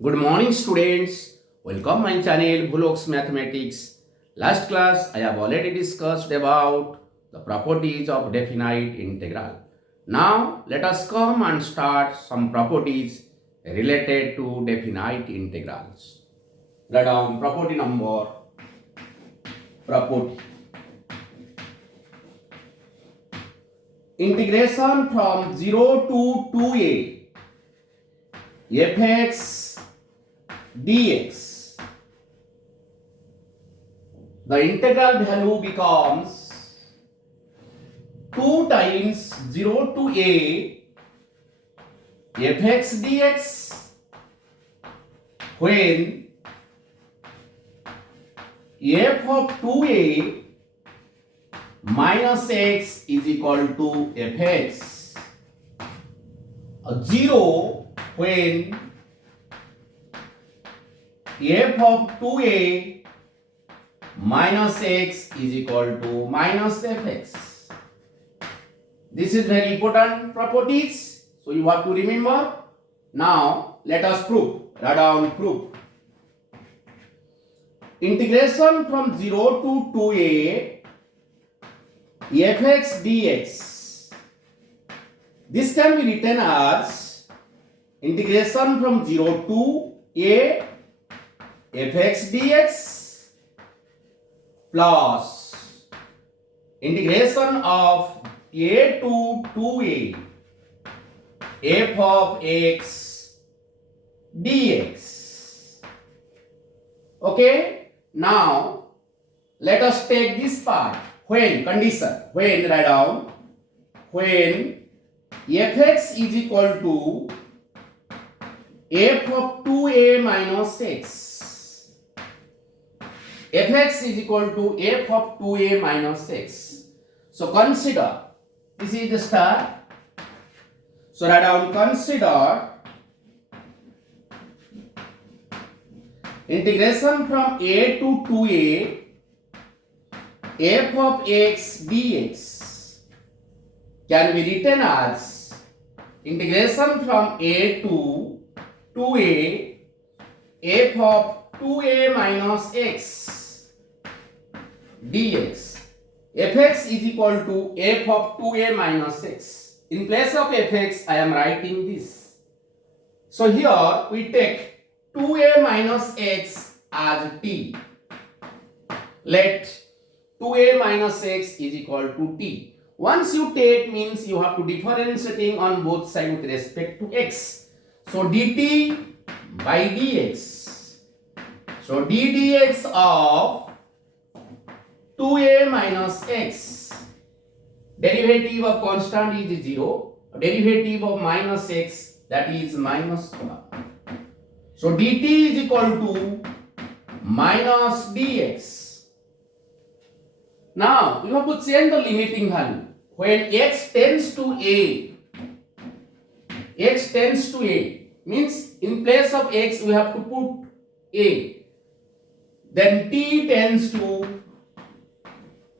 Good morning students. Welcome my channel Bhuloks Mathematics. Last class I have already discussed about the properties of definite integral. Now let us come and start some properties related to definite integrals. Write down property. Integration from 0 to 2a fx dx. The integral value becomes 2 times 0 to a fx dx when f of 2a minus x is equal to fx. 0 when f of 2a minus x is equal to minus fx. This is very important properties, so you have to remember. Now let us prove. Write down proof. Integration from 0 to 2a fx dx. This can be written as integration from 0 to a fx dx plus integration of a to 2a f of x dx. Okay, now let us take this part. When condition, when write down, when fx is equal to f of 2a minus x. Fx is equal to f of 2a minus x. So consider, this is the star. So write down, consider integration from a to 2a f of x dx can be written as integration from a to 2a f of 2a minus x dx. Fx is equal to f of 2a minus x. In place of fx, I am writing this. So here we take 2a minus x as t. Let 2a minus x is equal to t. Once you take means you have to differentiating on both sides with respect to x. So dt by dx. So d dx of 2a minus x. Derivative of constant is 0. Derivative of minus x, that is minus 1. So dt is equal to minus dx. Now you have to change the limiting value. When x tends to a means in place of x we have to put a. Then t tends to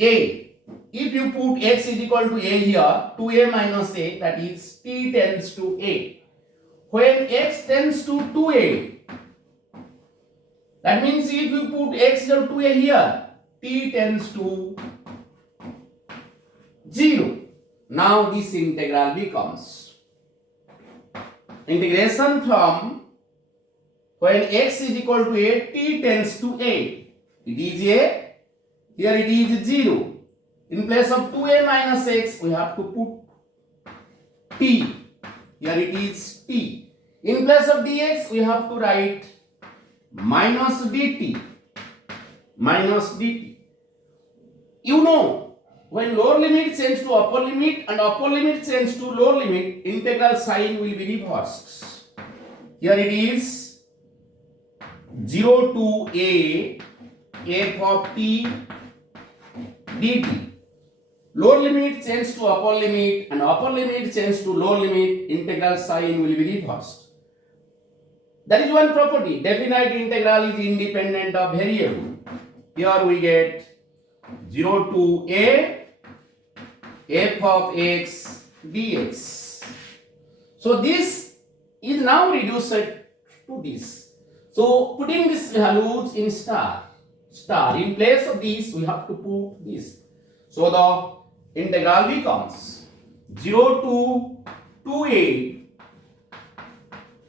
a. If you put x is equal to a here, 2a minus a, that is t tends to a. When x tends to 2a, that means if you put x equal to a here, t tends to 0. Now this integral becomes integration from when x is equal to a, t tends to a. It is a, here it is 0. In place of 2a minus x, we have to put t. Here it is t. In place of dx, we have to write minus dt. Minus dt. You know, when lower limit changes to upper limit and upper limit changes to lower limit, integral sign will be reversed. Here it is 0 to a f of t dt. Lower limit changes to upper limit and upper limit changes to lower limit, integral sign will be reversed. That is one property. Definite integral is independent of variable. Here we get 0 to a f of x dx. So this is now reduced to this. So putting these values in star. In place of this, we have to put this. So the integral becomes 0 to 2a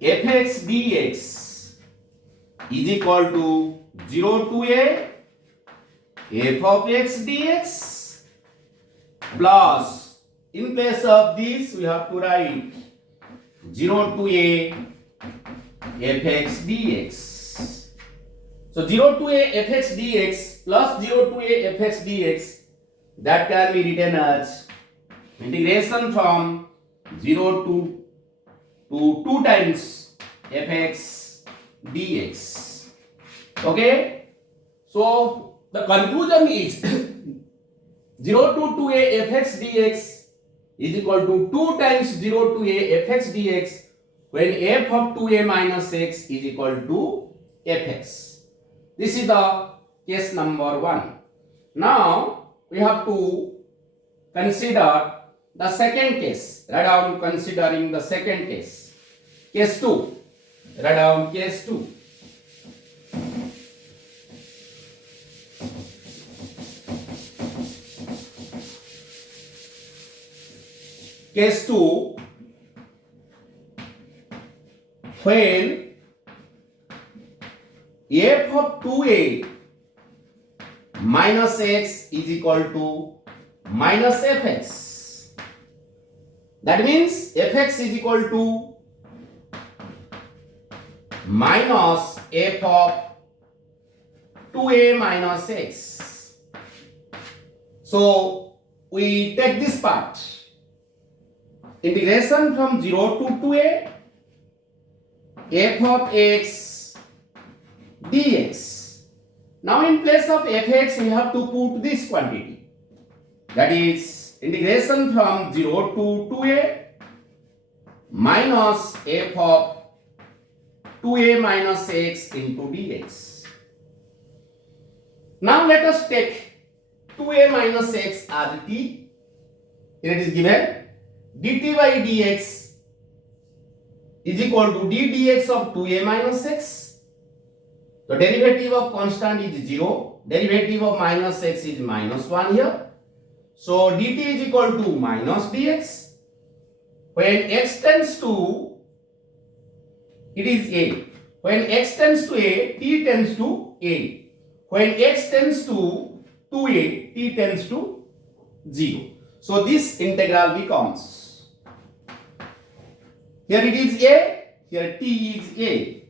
fx dx is equal to 0 to a f of x dx plus, in place of this we have to write 0 to a fx dx. So 0 to a fx dx plus 0 to a fx dx, that can be written as integration from 0 to 2 times fx dx. Okay, so the conclusion is 0 to 2a fx dx is equal to 2 times 0 to a fx dx when f of 2a minus x is equal to fx. This is the case number 1. Now we have to consider the second case. Write down considering the second case. Case 2. Write down case 2. Case 2, when f of 2a minus x is equal to minus fx. That means fx is equal to minus f of 2a minus x. So we take this part. Integration from 0 to 2a f of x dx. Now in place of fx we have to put this quantity. That is integration from 0 to 2a minus f of 2a minus x into dx. Now let us take 2a minus x as t. Here it is given dt by dx is equal to d dx of 2a minus x. The derivative of constant is 0. Derivative of minus x is minus 1 here. So dt is equal to minus dx. When x tends to, it is a. When x tends to a, t tends to a. When x tends to 2a, t tends to 0. So this integral becomes, here it is a, here t is a.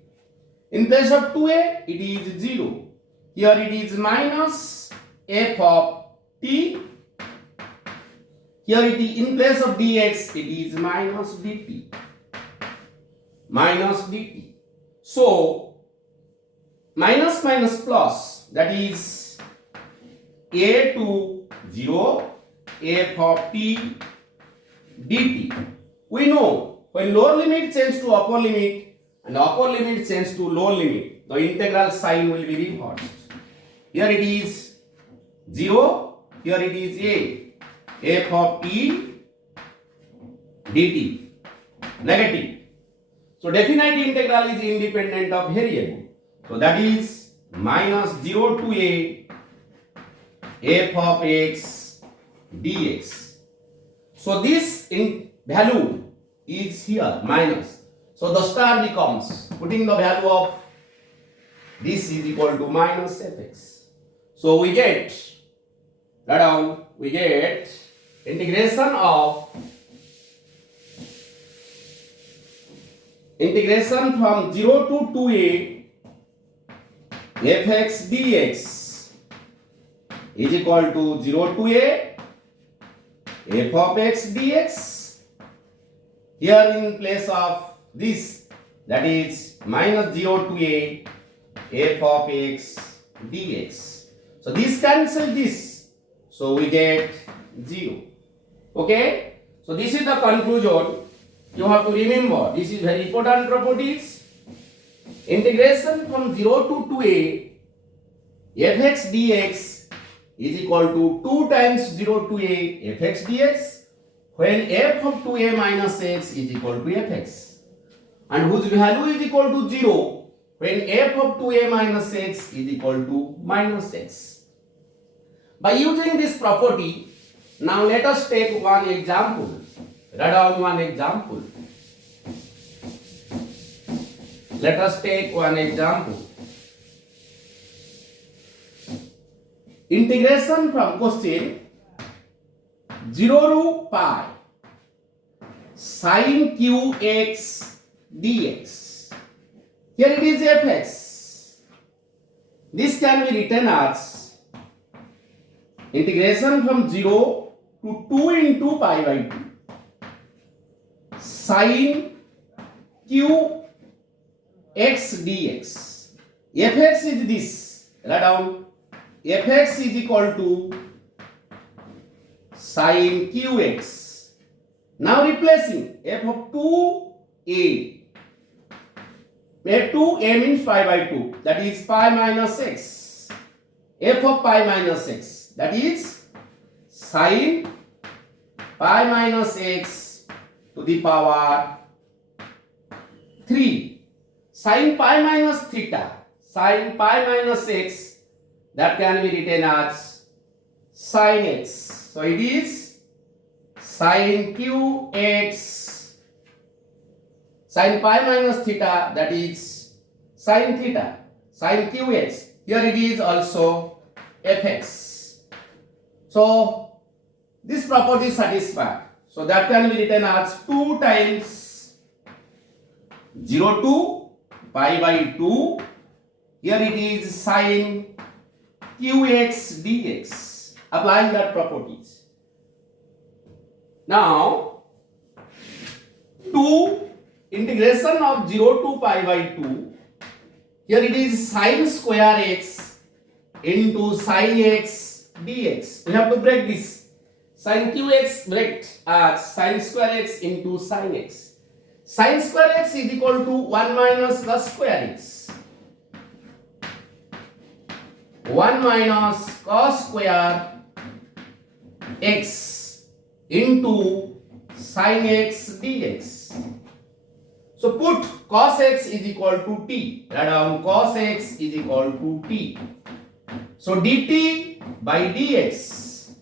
In place of 2a, it is 0. Here it is minus f of t. Here it is, in place of dx, it is minus dt. Minus dt. So, minus minus plus, that is a to 0, f of t dt. We know when lower limit changes to upper limit and upper limit changes to lower limit, the integral sign will be reversed. Here it is 0, here it is a, f of t dt, negative. So definite integral is independent of variable. So that is minus 0 to a, f of x dx. So this value is here minus. So the star becomes, putting the value of this is equal to minus fx. So we get, write down, we get integration from 0 to 2a fx dx is equal to 0 to a f of x dx. Here in place of this, that is minus 0 to a f of x dx. So this cancels this. So we get 0. Okay. So this is the conclusion. You have to remember, this is very important properties. Integration from 0 to 2a fx dx is equal to 2 times 0 to a fx dx when f of 2a minus x is equal to fx. and whose value is equal to 0 when f of 2a minus x is equal to minus x. By using this property, now let us take one example. Write down one example. Let us take one example. Integration from question 0 to pi sin qx dx. Here it is fx. This can be written as integration from 0 to 2 into pi by 2 sin qx dx. Fx is this. Write down. Fx is equal to sin qx. Now replacing f of 2a. Where 2a means pi by 2. That is pi minus x. F of pi minus x. That is sin pi minus x to the power 3. Sin pi minus theta. Sin pi minus x. That can be written as sin x. So it is sin qx sin pi minus theta, that is sin theta, sin qx. Here it is also fx. So this property is satisfied. So that can be written as 2 times 0 to pi by 2. Here it is sin qx dx. Applying that properties. Now 2 integration of 0 to pi by 2. Here it is sin square x into sin x dx. We have to break this. Sin qx break as sin square x into sin x. Sin square x is equal to 1 minus cos square x. 1 minus cos square x into sin x dx. So put cos x is equal to t. Write down cos x is equal to t. So dt by dx.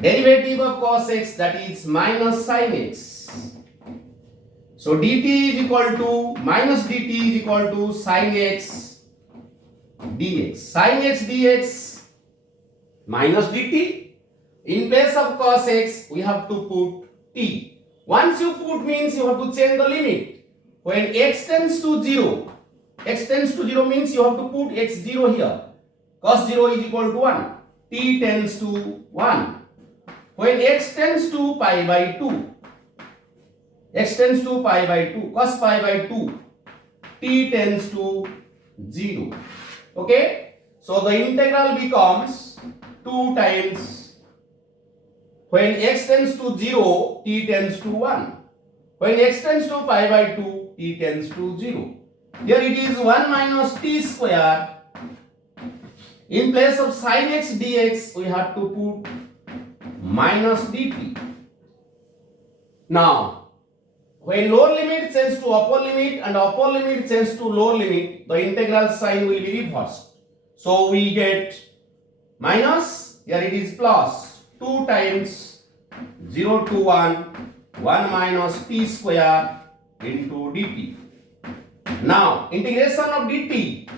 Derivative of cos x, that is minus sin x. So dt is equal to minus dt is equal to sin x dx. Sin x dx minus dt. In place of cos x, we have to put t. Once you put means you have to change the limit. When x tends to 0, x tends to 0 means you have to put x0 here. Cos 0 is equal to 1. T tends to 1. When x tends to pi by 2, x tends to pi by 2, cos pi by 2, t tends to 0. Okay? So the integral becomes 2 times, when x tends to 0, t tends to 1. When x tends to pi by 2, t tends to 0. Here it is 1 minus t square. In place of sin x dx, we have to put minus dt. Now, when lower limit changes to upper limit and upper limit changes to lower limit, the integral sign will be reversed. So we get minus, here it is plus 2 times 0 to 1, 1 minus t square into dt. Now, integration of dt.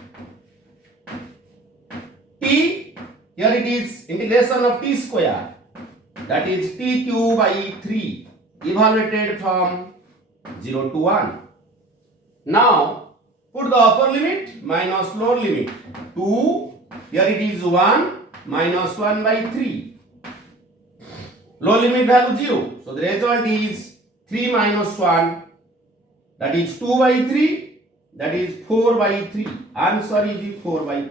T, here it is integration of t square, that is t cube by 3, evaluated from 0 to 1. Now, put the upper limit minus lower limit. 2, here it is 1 minus 1 by 3. Lower limit value 0. So the result is 3 minus 1, that is 2 by 3, that is 4 by 3. Answer is 4 by 3.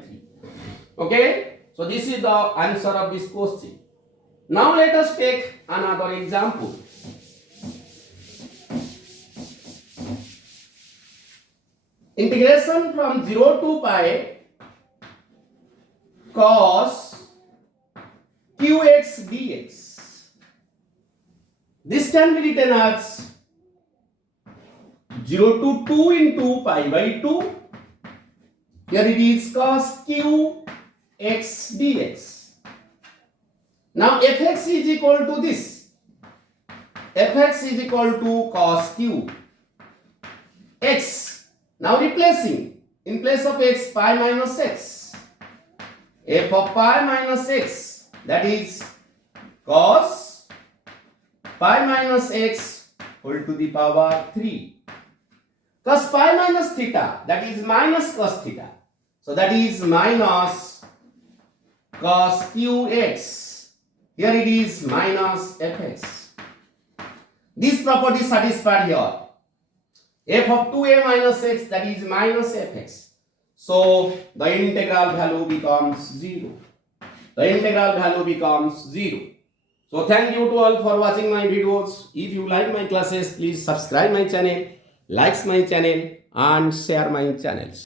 Okay? So this is the answer of this question. Now let us take another example. Integration from 0 to pi cos qx dx. This can be written as 0 to 2 into pi by 2. Here it is cos q x dx. Now fx is equal to this. Fx is equal to cos q x. Now replacing, in place of x, pi minus x. F of pi minus x, that is cos pi minus x whole to the power 3. Cos pi minus theta, that is minus cos theta. So that is minus cos qx. Here it is minus fx. This property satisfied here. F of 2a minus x, that is minus fx. So the integral value becomes 0. The integral value becomes 0. So thank you to all for watching my videos. If you like my classes, please subscribe my channel, like my channel and share my channels.